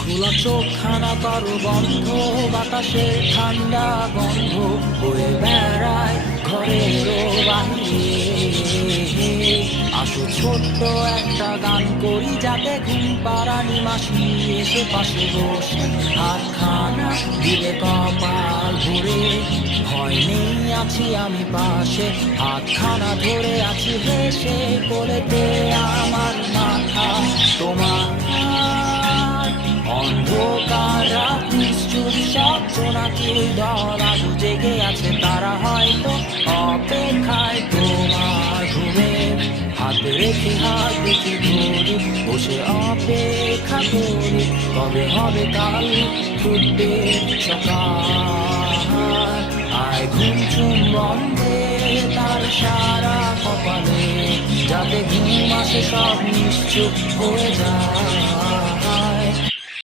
খোলা চোখখানা কারো বন্ধ, বাতাসে ঠান্ডা গন্ধ বয়ে বেড়ায় ঘরেরও বাহিরে। আসো ছোট্ট একটা গান করি, যাতে ঘুম পাড়ানি মাসি এসে পাশে বসে হাতখানা দিলে কপাল ভরে। ভয় নেই, আছি আমি পাশে, হাতখানা ধরে আছি হেসে, কোলেতে আমার মাথা তোমার। অন্ধকার রাত নিশ্চুপ শব্দ নাকি দল আজ জেগে আছে, তারা হয়তো অপেক্ষায় তোমার ঘুমে। হাতে রেখে হাত দেখে ধরি, বসে অপেক্ষা করি, কবে হবে কাল ফুটবে সকাল। আয় ঘুম চুম বন্ধে তার সারা কপালে, যাতে ঘুম আসে সব নিশ্চুপ হয়ে যায়।